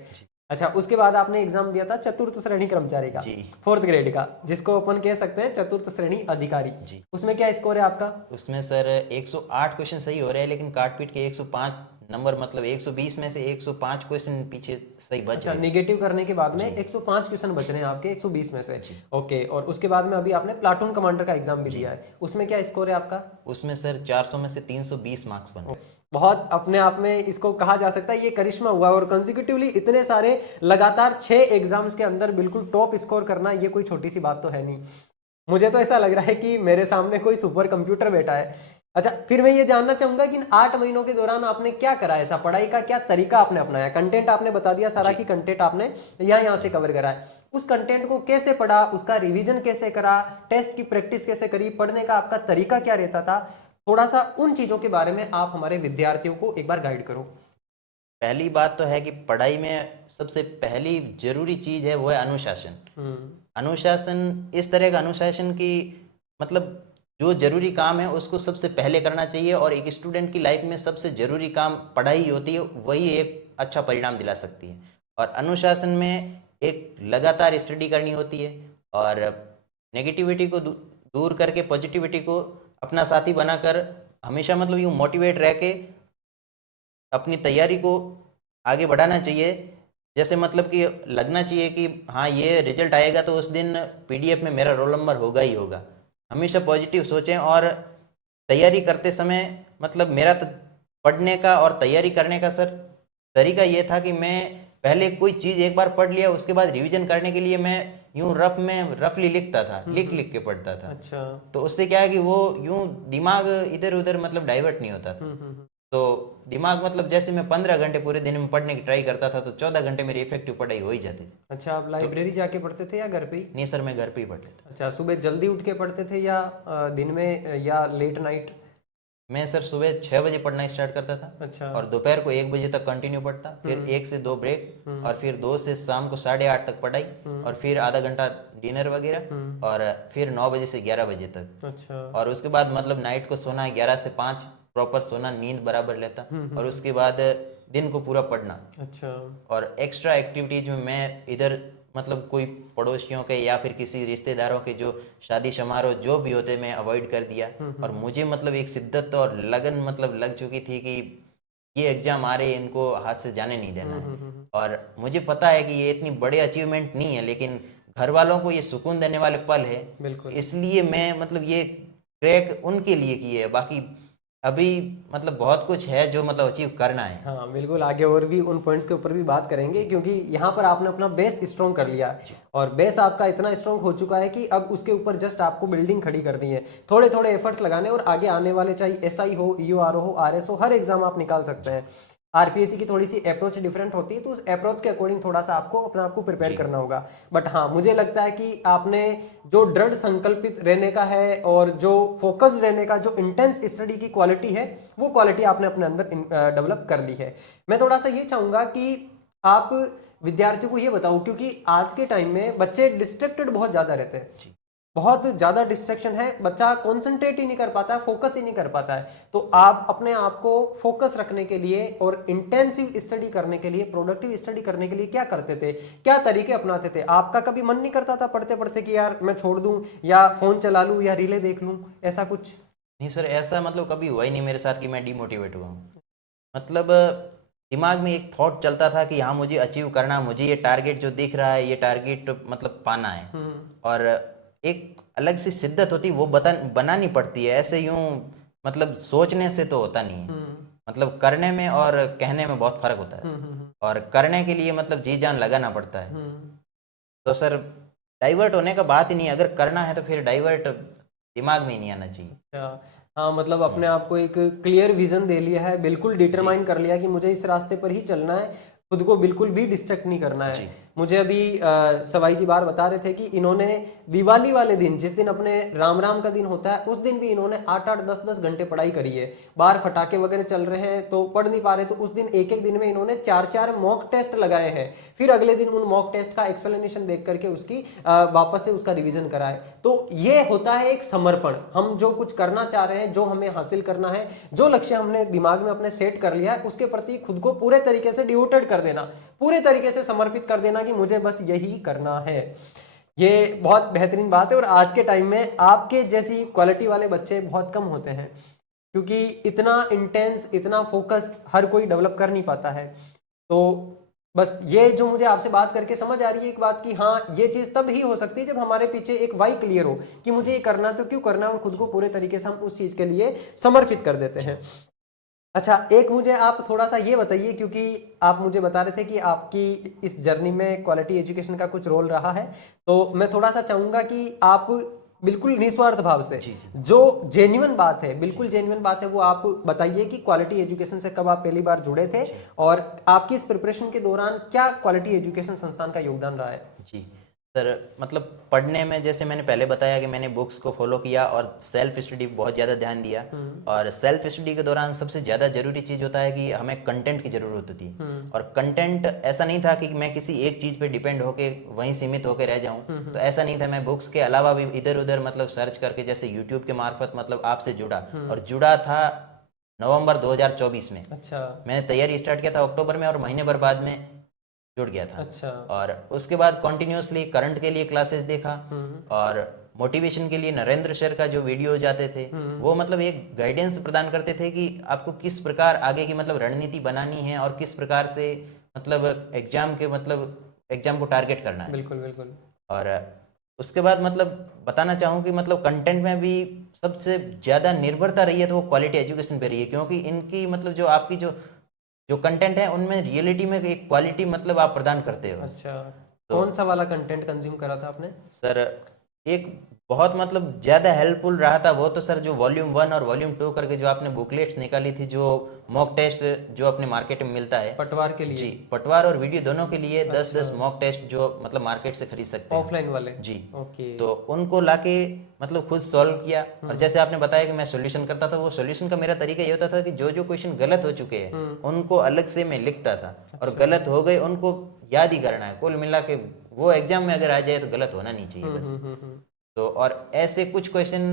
अच्छा, उसके बाद आपने एग्जाम दिया था चतुर्थ श्रेणी कर्मचारी का, 4th ग्रेड का, जिसको अपन कह सकते हैं चतुर्थ श्रेणी अधिकारी। उसमें क्या स्कोर है आपका? उसमें सर 108 क्वेश्चन सही हो रहे हैं, लेकिन काट पीट के 105 नंबर, मतलब 120 में से 105 क्वेश्चन पीछे सही बच अच्छा, निगेटिव करने के बाद में 105 क्वेश्चन बच रहे हैं आपके 120 में से। ओके, और उसके बाद में अभी आपने प्लाटून कमांडर का एग्जाम भी दिया है, उसमें क्या स्कोर है आपका? उसमें सर 400 में से 320 मार्क्स बने। बहुत अपने आप में इसको कहा जा सकता है ये करिश्मा हुआ। और कंसेक्यूटिवली इतने सारे लगातार 6 एग्जाम्स के अंदर बिल्कुल टॉप स्कोर करना, ये कोई छोटी सी बात तो है नहीं। मुझे तो ऐसा लग रहा है कि मेरे सामने कोई सुपर कंप्यूटर बैठा है। अच्छा, फिर मैं ये जानना चाहूंगा कि इन 8 महीनों के दौरान आपने क्या करा, ऐसा पढ़ाई का क्या तरीका आपने अपनाया? कंटेंट आपने बता दिया सारा कि कंटेंट आपने यहाँ से कवर करा है। उस कंटेंट को कैसे पढ़ा, उसका रिवीजन कैसे करा, टेस्ट की प्रैक्टिस कैसे करी, पढ़ने का आपका तरीका क्या रहता था? थोड़ा सा उन चीजों के बारे में आप हमारे विद्यार्थियों को एक बार गाइड करो। पहली बात तो है कि पढ़ाई में सबसे पहली जरूरी चीज है वो है अनुशासन। अनुशासन इस तरह का अनुशासन कि मतलब जो ज़रूरी काम है उसको सबसे पहले करना चाहिए, और एक स्टूडेंट की लाइफ में सबसे ज़रूरी काम पढ़ाई होती है, वही एक अच्छा परिणाम दिला सकती है। और अनुशासन में एक लगातार स्टडी करनी होती है, और नेगेटिविटी को दूर करके पॉजिटिविटी को अपना साथी बनाकर हमेशा मतलब यूँ मोटिवेट रह के अपनी तैयारी को आगे बढ़ाना चाहिए। जैसे मतलब कि लगना चाहिए कि हाँ ये रिजल्ट आएगा तो उस दिन पीडीएफ में मेरा रोल नंबर होगा ही होगा। हमेशा पॉजिटिव सोचें, और तैयारी करते समय मतलब मेरा पढ़ने का और तैयारी करने का सर तरीका ये था कि मैं पहले कोई चीज़ एक बार पढ़ लिया, उसके बाद रिवीजन करने के लिए मैं यूं रफली लिखता था, लिख लिख के पढ़ता था। अच्छा। तो उससे क्या है कि वो यूं दिमाग इधर उधर मतलब डाइवर्ट नहीं होता था। तो दिमाग मतलब जैसे मैं 15 घंटे पूरे दिन में पढ़ने की ट्राई करता था, तो 14 घंटे मेरी इफेक्टिव पढ़ाई हो ही जाती थी। अच्छा, आप लाइब्रेरी जाके पढ़ते थे या घर पे ही? नहीं सर, मैं घर पे ही पढ़ लेता। अच्छा, सुबह जल्दी उठ के पढ़ते थे या दिन में या लेट नाइट? मैं सर सुबह 6 बजे पढ़ना स्टार्ट करता था, अच्छा। और दोपहर को 1 बजे तक कंटिन्यू पढ़ता, फिर 1 से 2 ब्रेक, और फिर 2 से शाम को 8:30 तक पढ़ाई, और फिर आधा घंटा डिनर वगैरह, और फिर 9 बजे से 11 बजे तक। अच्छा। और उसके बाद मतलब नाइट को सोना है 11 से 5, प्रॉपर सोना, नींद बराबर लेता, और उसके बाद दिन को पूरा पढ़ना। अच्छा। और एक्स्ट्रा एक्टिविटीज में मैं इधर मतलब कोई पड़ोसियों के या फिर किसी रिश्तेदारों के जो शादी समारोह जो भी होते मैं अवॉइड कर दिया। और मुझे मतलब एक शिद्दत और लगन मतलब लग चुकी थी कि ये एग्जाम आ रहे हैं, इनको हाथ से जाने नहीं देना है। और मुझे पता है कि ये इतनी बड़े अचीवमेंट नहीं है, लेकिन घर वालों को ये सुकून देने वाले पल है। बिल्कुल। इसलिए मैं मतलब ये क्रैक उनके लिए की है, बाकी अभी मतलब बहुत कुछ है जो मतलब अचीव करना है। हाँ बिल्कुल, आगे और भी उन पॉइंट्स के ऊपर भी बात करेंगे, क्योंकि यहाँ पर आपने अपना बेस स्ट्रॉन्ग कर लिया, और बेस आपका इतना स्ट्रॉन्ग हो चुका है कि अब उसके ऊपर जस्ट आपको बिल्डिंग खड़ी करनी है, थोड़े थोड़े एफर्ट्स लगाने, और आगे आने वाले चाहे एसआई हो, ईओआर हो, आरएस हो, हर एग्जाम आप निकाल सकते हैं। आरपीएससी की थोड़ी सी अप्रोच डिफरेंट होती है, तो उस अप्रोच के अकॉर्डिंग थोड़ा सा आपको अपने आप को प्रिपेयर करना होगा। बट हाँ, मुझे लगता है कि आपने जो दृढ़ संकल्पित रहने का है और जो फोकस रहने का, जो इंटेंस स्टडी की क्वालिटी है, वो क्वालिटी आपने अपने अंदर डेवलप कर ली है। मैं थोड़ा सा ये चाहूंगा कि आप विद्यार्थियों को ये बताओ, क्योंकि आज के टाइम में बच्चे डिस्ट्रैक्टेड बहुत ज्यादा रहते हैं, बहुत ज्यादा डिस्ट्रैक्शन है, बच्चा कॉन्सेंट्रेट ही नहीं कर पाता है, फोकस ही नहीं कर पाता है। तो आप अपने आप को फोकस रखने के लिए और इंटेंसिव स्टडी करने के लिए, प्रोडक्टिव स्टडी करने के लिए क्या करते थे, क्या तरीके अपनाते थे? आपका कभी मन नहीं करता था पढ़ते पढ़ते कि यार मैं छोड़ दूं, या फोन चला लूं, या रीले देख लूं, ऐसा कुछ? नहीं सर, ऐसा मतलब कभी हुआ ही नहीं मेरे साथ कि मैं डिमोटिवेट हुआ हूँ। मतलब दिमाग में एक थॉट चलता था कि हाँ मुझे अचीव करना, मुझे ये टारगेट जो दिख रहा है ये टारगेट मतलब पाना है। और एक अलग सी शिद्दत होती, वो बनानी पड़ती है। ऐसे यूं मतलब सोचने से तो होता नहीं है, मतलब करने में और कहने में बहुत फर्क होता है। और करने के लिए मतलब जी जान लगाना पड़ता है। तो सर डाइवर्ट होने का बात ही नहीं है, अगर करना है तो फिर डाइवर्ट दिमाग में ही नहीं आना चाहिए। अच्छा, हाँ, मतलब अपने आप को एक क्लियर विजन दे लिया है, बिल्कुल डिटरमाइन कर लिया कि मुझे इस रास्ते पर ही चलना है, खुद को बिल्कुल भी डिस्ट्रैक्ट नहीं करना है। मुझे अभी सवाई जी बार बता रहे थे कि इन्होंने दिवाली वाले दिन, जिस दिन अपने राम राम का दिन होता है, उस दिन भी इन्होंने 8-8 10-10 घंटे पढ़ाई करी है। बाहर फटाके वगैरह चल रहे हैं तो पढ़ नहीं पा रहे, तो उस दिन एक एक दिन में इन्होंने 4-4 मॉक टेस्ट लगाए हैं, फिर अगले दिन उन मॉक टेस्ट का एक्सप्लेनेशन देख करके उसकी वापस से उसका रिविजन कराए। तो ये होता है एक समर्पण। हम जो कुछ करना चाह रहे हैं, जो हमें हासिल करना है, जो लक्ष्य हमने दिमाग में अपने सेट कर लिया है, उसके प्रति खुद को पूरे तरीके से डिवोटेड कर देना, पूरे तरीके से समर्पित कर देना कि मुझे बस यही करना है। ये बहुत बेहतरीन बात है, और आज के टाइम में आपके जैसी क्वालिटी वाले बच्चे बहुत कम होते हैं, क्योंकि इतना इंटेंस, इतना फोकस हर कोई डेवलप कर नहीं पाता है। तो बस ये जो मुझे आपसे बात करके समझ आ रही है एक बात, कि हाँ ये चीज तब ही हो सकती है जब हमारे पीछे एक वाई क्लियर हो कि मुझे ये करना तो क्यों करना है, और खुद को पूरे तरीके से हम उस चीज के लिए समर्पित कर देते हैं। अच्छा, एक मुझे आप थोड़ा सा ये बताइए, क्योंकि आप मुझे बता रहे थे कि आपकी इस जर्नी में क्वालिटी एजुकेशन का कुछ रोल रहा है, तो मैं थोड़ा सा चाहूंगा कि आप बिल्कुल निस्वार्थ भाव से जो जेन्युइन बात है, बिल्कुल जेन्युइन बात है, वो आप बताइए कि क्वालिटी एजुकेशन से कब आप पहली बार जुड़े थे, और आपकी इस प्रिपरेशन के दौरान क्या क्वालिटी एजुकेशन संस्थान का योगदान रहा है? जी, सर मतलब पढ़ने में जैसे मैंने पहले बताया कि मैंने बुक्स को फॉलो किया और सेल्फ स्टडी बहुत ज़्यादा ध्यान दिया। और सेल्फ स्टडी के दौरान सबसे ज़्यादा ज़रूरी चीज़ होता है कि हमें कंटेंट की ज़रूरत होती है। और कंटेंट ऐसा नहीं था कि मैं किसी एक चीज़ पे डिपेंड होके वहीं सीमित होकर रह जाऊं। तो ऐसा नहीं था, मैं बुक्स के अलावा भी इधर उधर मतलब सर्च करके जैसे यूट्यूब के मार्फत मतलब आपसे जुड़ा। और जुड़ा था नवंबर 2024 में। अच्छा मैंने तैयारी स्टार्ट किया था अक्टूबर में और महीने भर बाद में जुड़ गया था। अच्छा। और उसके बाद कॉन्टिन्यूसली करंट के लिए क्लासेस देखा। और मोटिवेशन के लिए नरेंद्र सर का जो वीडियो जाते थे वो मतलब एक गाइडेंस प्रदान करते थे कि आपको किस प्रकार आगे की मतलब रणनीति बनानी है और किस प्रकार से मतलब एग्जाम को टारगेट करना है। बिल्कुल बिल्कुल। और उसके बाद मतलब बताना चाहूँ कि मतलब कंटेंट में भी सबसे ज़्यादा निर्भरता रही है तो वो क्वालिटी एजुकेशन पे रही है, क्योंकि इनकी मतलब जो आपकी जो जो कंटेंट है उनमें रियलिटी में एक क्वालिटी मतलब आप प्रदान करते हो। अच्छा, तो कौन सा वाला कंटेंट कंज्यूम करा था आपने? सर एक बहुत मतलब ज़्यादा हेल्पफुल रहा था वो तो सर जो वॉल्यूम 1 और वॉल्यूम 2 करके जो आपने बुकलेट्स निकाली थी, जो मॉक टेस्ट जो अपने मार्केट में मिलता है पटवार के लिए? जी, पटवार और वीडियो दोनों के लिए 10-10 अच्छा। मॉक टेस्ट जो मतलब मार्केट से खरीद सकते हैं ऑफलाइन वाले? जी। ओके। तो उनको लाके मतलब खुद सॉल्व किया। और जैसे आपने बताया कि मैं सॉल्यूशन करता था, वो सॉल्यूशन का मेरा तरीका ये होता था कि जो जो क्वेश्चन गलत हो चुके हैं उनको अलग से मैं लिखता था। और गलत हो गए उनको याद ही करना है, कुल मिला के वो एग्जाम में अगर आ जाए तो गलत होना नहीं चाहिए बस। तो और ऐसे कुछ क्वेश्चन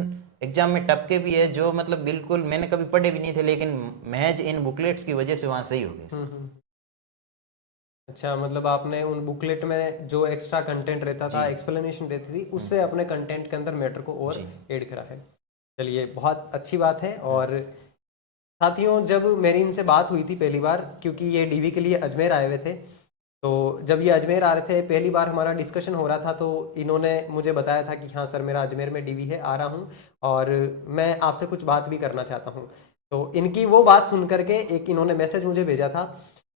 एग्जाम में टपके भी है जो मतलब बिल्कुल मैंने कभी पढ़े भी नहीं थे, लेकिन महज इन बुकलेट्स की वजह से वहाँ सही हो गए। अच्छा, मतलब आपने उन बुकलेट में जो एक्स्ट्रा कंटेंट रहता था, जी। एक्सप्लेनेशन रहती थी, उससे अपने कंटेंट के अंदर मैटर को और जी। ऐड करा है। चलिए, बहुत अच्छी बात है। और साथियों, जब मेरी इनसे बात हुई थी पहली बार, क्योंकि ये डीवी के लिए अजमेर आए हुए थे, तो जब ये अजमेर आ रहे थे पहली बार हमारा डिस्कशन हो रहा था, तो इन्होंने मुझे बताया था कि हाँ सर, मेरा अजमेर में डीवी है, आ रहा हूँ और मैं आपसे कुछ बात भी करना चाहता हूँ। तो इनकी वो बात सुन करके एक इन्होंने मैसेज मुझे भेजा था।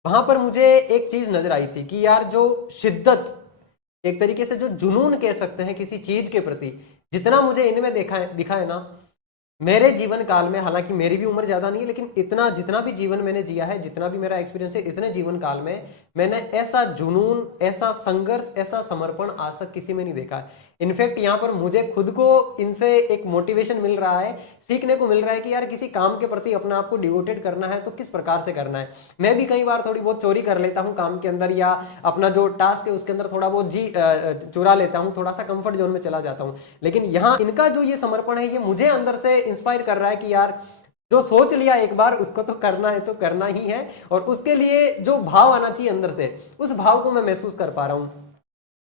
वहाँ पर मुझे एक चीज़ नज़र आई थी कि यार, जो शिद्दत, एक तरीके से जो जुनून कह सकते हैं किसी चीज़ के प्रति, जितना मुझे इनमें दिखा है ना, मेरे जीवन काल में, हालांकि मेरी भी उम्र ज्यादा नहीं है, लेकिन इतना जितना भी जीवन मैंने जिया है, जितना भी मेरा एक्सपीरियंस है, इतने जीवन काल में मैंने ऐसा जुनून, ऐसा संघर्ष, ऐसा समर्पण आज तक किसी में नहीं देखा है। इनफैक्ट यहाँ पर मुझे खुद को इनसे एक मोटिवेशन मिल रहा है, सीखने को मिल रहा है कि यार, किसी काम के प्रति अपने आप को डिवोटेड करना है तो किस प्रकार से करना है। मैं भी कई बार थोड़ी बहुत चोरी कर लेता हूँ काम के अंदर, या अपना जो टास्क है उसके अंदर थोड़ा बहुत चुरा लेता हूँ, थोड़ा सा कंफर्ट जोन में चला जाता हूँ। लेकिन यहाँ इनका जो ये समर्पण है, ये मुझे अंदर से इंस्पायर कर रहा है कि यार, जो सोच लिया एक बार उसको तो करना है, तो करना ही है। और उसके लिए जो भाव आना चाहिए अंदर से, उस भाव को मैं महसूस कर पा रहा हूँ।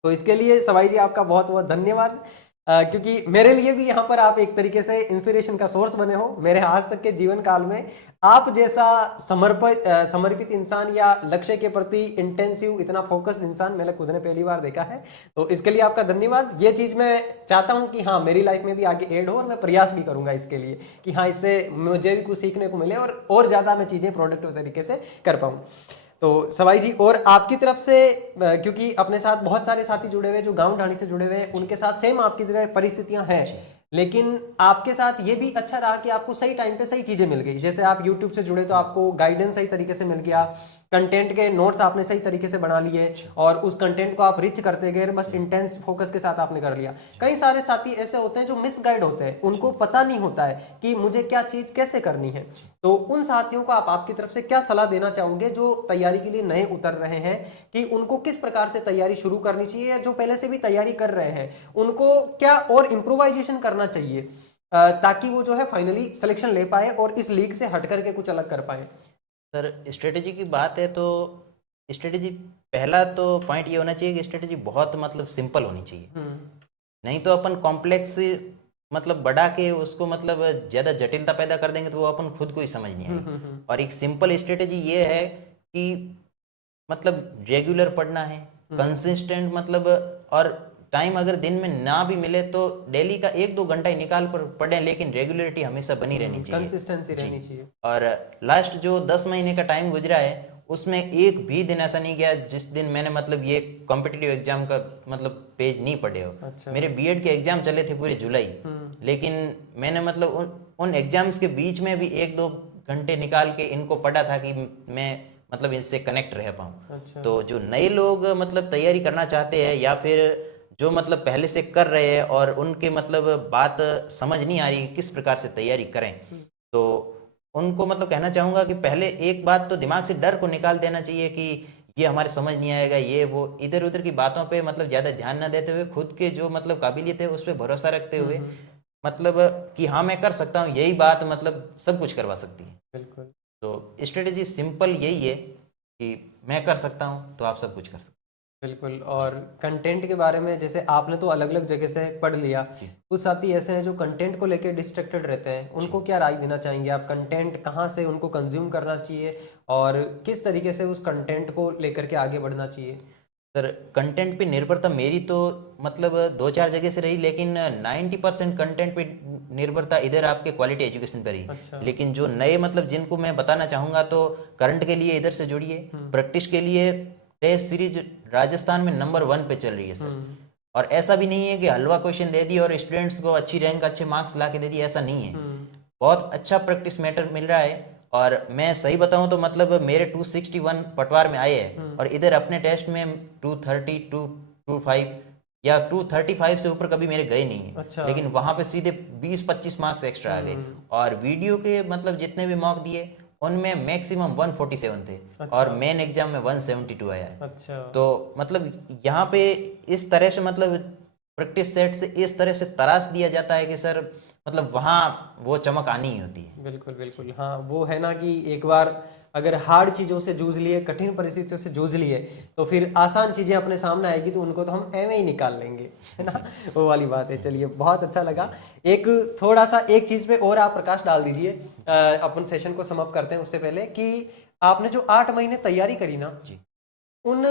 तो इसके लिए सवाई जी आपका बहुत बहुत धन्यवाद, क्योंकि मेरे लिए भी यहाँ पर आप एक तरीके से इंस्पिरेशन का सोर्स बने हो। मेरे आज तक के जीवन काल में आप जैसा समर्पित इंसान, या लक्ष्य के प्रति इंटेंसिव, इतना फोकस्ड इंसान मैंने खुद ने पहली बार देखा है। तो इसके लिए आपका धन्यवाद। ये चीज़ मैं चाहता हूँ कि हाँ, मेरी लाइफ में भी आगे ऐड हो, और मैं प्रयास भी करूँगा इसके लिए कि हाँ, इससे मुझे भी कुछ सीखने को मिले और ज़्यादा मैं चीज़ें प्रोडक्टिव तरीके से कर पाऊँ। तो सवाई जी, और आपकी तरफ से, क्योंकि अपने साथ बहुत सारे साथी जुड़े हुए जो गांव ढाणी से जुड़े हुए हैं, उनके साथ सेम आपकी तरह परिस्थितियां हैं, लेकिन आपके साथ ये भी अच्छा रहा कि आपको सही टाइम पे सही चीजें मिल गई। जैसे आप यूट्यूब से जुड़े तो आपको गाइडेंस सही तरीके से मिल गया, कंटेंट के नोट्स आपने सही तरीके से बना लिए, और उस कंटेंट को आप रिच करते गए, बस इंटेंस फोकस के साथ आपने कर लिया। कई सारे साथी ऐसे होते हैं जो मिसगाइड होते हैं, उनको पता नहीं होता है कि मुझे क्या चीज कैसे करनी है। तो उन साथियों को आप आपकी तरफ से क्या सलाह देना चाहोगे जो तैयारी के लिए नए उतर रहे हैं, कि उनको किस प्रकार से तैयारी शुरू करनी चाहिए, या जो पहले से भी तैयारी कर रहे हैं उनको क्या और इम्प्रोवाइजेशन करना चाहिए, ताकि वो जो है फाइनली सिलेक्शन ले पाए और इस लीग से हट करके कुछ अलग कर पाए? सर स्ट्रेटेजी की बात है तो स्ट्रेटेजी, पहला तो पॉइंट ये होना चाहिए कि स्ट्रेटेजी बहुत मतलब सिंपल होनी चाहिए। नहीं तो अपन कॉम्प्लेक्स मतलब बढ़ा के उसको मतलब ज़्यादा जटिलता पैदा कर देंगे तो वो अपन खुद को ही समझ नहीं आएगी। और एक सिंपल स्ट्रेटेजी ये है कि मतलब रेगुलर पढ़ना है, कंसिस्टेंट मतलब, और टाइम अगर दिन में ना भी मिले तो डेली का 1-2 घंटा ही निकाल कर पढ़ें, लेकिन रेगुलरिटी हमेशा बनी रहनी चाहिए, कंसिस्टेंसी रहनी चाहिए। और लास्ट जो 10 महीने का टाइम गुजरा है उसमें एक भी दिन ऐसा नहीं गया जिस दिन मैंने मतलब ये कॉम्पिटिटिव एग्जाम का मतलब पेज नहीं पढ़े हो। अच्छा। मेरे बीएड के एग्जाम चले थे पूरे जुलाई, लेकिन मैंने मतलब उन एग्जाम्स के बीच में भी 1-2 घंटे निकाल के इनको पढ़ा था कि मैं मतलब इनसे कनेक्ट रह पाऊँ। अच्छा। तो जो नए लोग मतलब तैयारी करना चाहते हैं, या फिर जो मतलब पहले से कर रहे हैं और उनके मतलब बात समझ नहीं आ रही किस प्रकार से तैयारी करें, तो उनको मतलब कहना चाहूँगा कि पहले एक बात तो दिमाग से डर को निकाल देना चाहिए कि ये हमारे समझ नहीं आएगा, ये वो इधर उधर की बातों पे मतलब ज़्यादा ध्यान न देते हुए खुद के जो मतलब काबिलियत है उस पर भरोसा रखते हुए मतलब कि हाँ मैं कर सकता हूँ, यही बात मतलब सब कुछ करवा सकती है। बिल्कुल तो स्ट्रेटेजी सिंपल यही है कि मैं कर सकता हूँ तो आप सब कुछ कर सकते बिल्कुल। और कंटेंट के बारे में जैसे आपने तो अलग अलग जगह से पढ़ लिया, जी। कुछ साथी ऐसे हैं जो कंटेंट को लेकर डिस्ट्रैक्टेड रहते हैं, उनको क्या राय देना चाहेंगे आप? कंटेंट कहाँ से उनको कंज्यूम करना चाहिए और किस तरीके से उस कंटेंट को लेकर के आगे बढ़ना चाहिए? सर कंटेंट पे निर्भरता मेरी तो मतलब दो चार जगह से रही, लेकिन 90% कंटेंट पे निर्भरता इधर आपके क्वालिटी एजुकेशन पर ही। अच्छा। लेकिन जो नए मतलब जिनको मैं बताना चाहूँगा तो करंट के लिए इधर से जुड़िए, प्रैक्टिस के लिए टेस्ट सीरीज राजस्थान में नंबर 1 पे चल रही है सर। और ऐसा भी नहीं है कि हलवा क्वेश्चन दे दिया और स्टूडेंट्स को अच्छी रैंक अच्छे मार्क्स ला के दे दिए, ऐसा नहीं है। बहुत अच्छा प्रैक्टिस मैटर मिल रहा है। और मैं सही बताऊं तो मतलब मेरे 261 पटवार में आए हैं और इधर अपने टेस्ट में 230 225 या 235 से ऊपर कभी मेरे गए नहीं है। अच्छा। लेकिन वहां पे सीधे 20-25 मार्क्स एक्स्ट्रा आ गए। और वीडियो के मतलब जितने भी मॉक दिए उनमें मैक्सिमम 147 थे। अच्छा। और मेन एग्जाम में 172 आया है। अच्छा। तो मतलब यहाँ पे इस तरह से मतलब प्रैक्टिस सेट से इस तरह से तराश दिया जाता है कि सर मतलब वहाँ वो चमक आनी ही होती है। बिल्कुल बिल्कुल। हाँ, वो है ना कि एक बार अगर हार्ड चीज़ों से जूझ लिए, कठिन परिस्थितियों से जूझ लिए, तो फिर आसान चीज़ें अपने सामने आएगी तो उनको तो हम ऐਵੇਂ ही निकाल लेंगे, है ना। वो वाली बात है। चलिए, बहुत अच्छा लगा। एक थोड़ा सा एक चीज़ पे और आप प्रकाश डाल दीजिए, अपन सेशन को समाप्त करते हैं उससे पहले, कि आपने जो 8 महीने तैयारी करी ना, जी। उन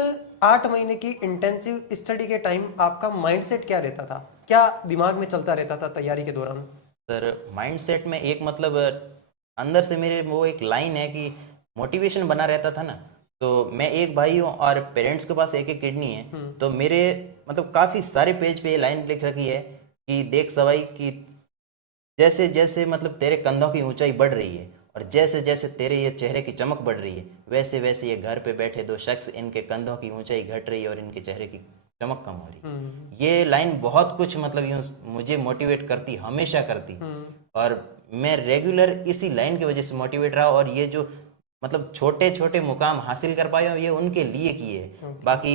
8 महीने की इंटेंसिव स्टडी के टाइम आपका माइंडसेट क्या रहता था? क्या दिमाग में चलता रहता था तैयारी के दौरान? सर माइंडसेट में एक मतलब अंदर से मेरे वो एक लाइन है कि मोटिवेशन बना रहता था ना। तो मैं एक भाई हूँ और पेरेंट्स के पास एक एक किडनी है, तो मेरे मतलब काफ़ी सारे पेज पे ये लाइन लिख रखी है कि देख सवाई कि जैसे जैसे मतलब तेरे कंधों की ऊंचाई बढ़ रही है और जैसे जैसे तेरे ये चेहरे की चमक बढ़ रही है, वैसे वैसे ये घर पे बैठे दो शख्स, इनके कंधों की ऊंचाई घट रही है और इनके चेहरे की चमक कम हो रही है। ये लाइन बहुत कुछ मतलब यूँ मुझे मोटिवेट करती, हमेशा करती। और मैं रेगुलर इसी लाइन की वजह से मोटिवेट रहा। और ये जो मतलब छोटे छोटे मुकाम हासिल कर पाया हूँ ये उनके लिए किए। बाकी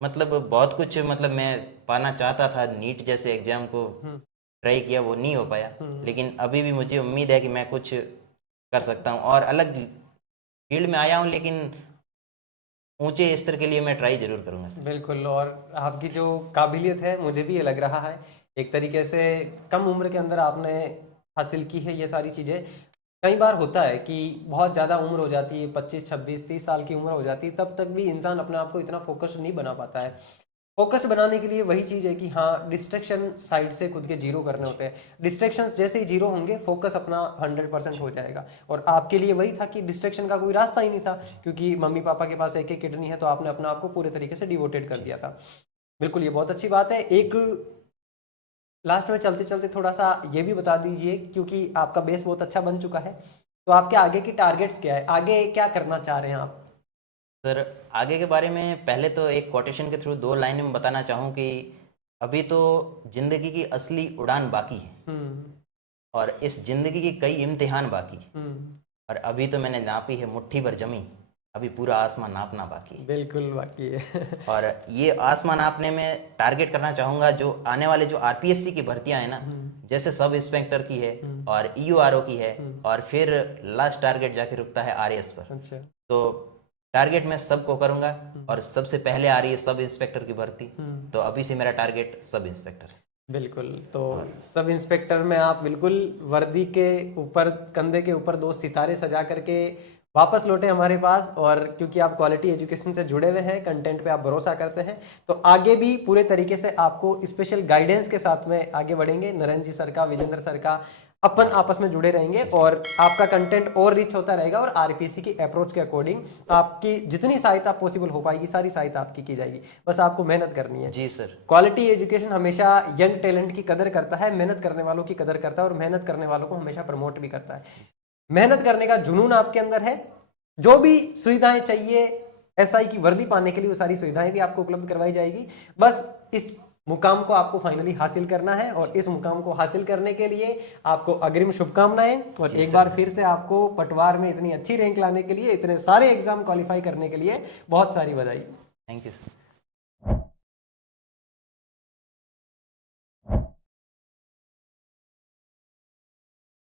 मतलब बहुत कुछ मतलब मैं पाना चाहता था, नीट जैसे एग्जाम को ट्राई किया, वो नहीं हो पाया। लेकिन अभी भी मुझे उम्मीद है कि मैं कुछ कर सकता हूँ और अलग फील्ड में आया हूँ, लेकिन ऊंचे स्तर के लिए मैं ट्राई जरूर करूँगा सर। बिल्कुल। और आपकी जो काबिलियत है मुझे भी ये लग रहा है, एक तरीके से कम उम्र के अंदर आपने हासिल की है ये सारी चीज़ें। कई बार होता है कि बहुत ज़्यादा उम्र हो जाती है, 25 26 30 साल की उम्र हो जाती है, तब तक भी इंसान अपने आप को इतना फोकस्ड नहीं बना पाता है। फोकस्ड बनाने के लिए वही चीज़ है कि हाँ, डिस्ट्रैक्शन साइड से खुद के जीरो करने होते हैं। डिस्ट्रैक्शंस जैसे ही जीरो होंगे, फोकस अपना 100% हो जाएगा। और आपके लिए वही था कि डिस्ट्रैक्शन का कोई रास्ता ही नहीं था, क्योंकि मम्मी पापा के पास एक एक किडनी है, तो आपने अपने आप को पूरे तरीके से डिवोटेड कर दिया था। बिल्कुल, ये बहुत अच्छी बात है। एक लास्ट में चलते चलते थोड़ा सा ये भी बता दीजिए, क्योंकि आपका बेस बहुत अच्छा बन चुका है, तो आपके आगे की टारगेट्स क्या है? आगे क्या करना चाह रहे हैं आप? सर आगे के बारे में पहले तो एक कोटेशन के थ्रू दो लाइनें में बताना चाहूँ कि अभी तो जिंदगी की असली उड़ान बाकी है और इस जिंदगी की कई इम्तिहान बाकी है। और अभी तो मैंने नापी है मुट्ठी भर जमी, अभी पूरा आसमान नापना बाकी है। बिल्कुल बाकी है। और ये आसमान नापने में टारगेट करना चाहूँगा जो आने वाले जो आरपीएससी की भर्तियां हैं ना, जैसे सब इंस्पेक्टर की है और ईओआरओ की है, और फिर लास्ट टारगेट जाके रुकता है आरएएस पर। अच्छा। तो टारगेट मैं सबको करूँगा और सबसे पहले आ रही है सब इंस्पेक्टर की भर्ती। तो अभी से मेरा टारगेट सब इंस्पेक्टर है। बिल्कुल। तो सब इंस्पेक्टर में आप बिल्कुल वर्दी के ऊपर, कंधे के ऊपर 2 सितारे सजा करके वापस लौटे हमारे पास। और क्योंकि आप क्वालिटी एजुकेशन से जुड़े हुए हैं, कंटेंट पे आप भरोसा करते हैं, तो आगे भी पूरे तरीके से आपको स्पेशल गाइडेंस के साथ में आगे बढ़ेंगे। नरेंद्र जी सर का, विजेंद्र सर का, अपन आपस में जुड़े रहेंगे और आपका कंटेंट और रिच होता रहेगा। और आरपीएससी की अप्रोच के अकॉर्डिंग आपकी जितनी सहायता पॉसिबल हो पाएगी, सारी सहायता आपकी की जाएगी। बस आपको मेहनत करनी है। जी सर। क्वालिटी एजुकेशन हमेशा यंग टैलेंट की कदर करता है, मेहनत करने वालों की कदर करता है, और मेहनत करने वालों को हमेशा प्रमोट भी करता है। मेहनत करने का जुनून आपके अंदर है, जो भी सुविधाएं चाहिए एसआई की वर्दी पाने के लिए वो सारी सुविधाएं भी आपको उपलब्ध करवाई जाएगी। बस इस मुकाम को आपको फाइनली हासिल करना है और इस मुकाम को हासिल करने के लिए आपको अग्रिम शुभकामनाएं। और एक बार फिर से आपको पटवार में इतनी अच्छी रैंक लाने के लिए, इतने सारे एग्जाम क्वालिफाई करने के लिए बहुत सारी बधाई। Thank you sir.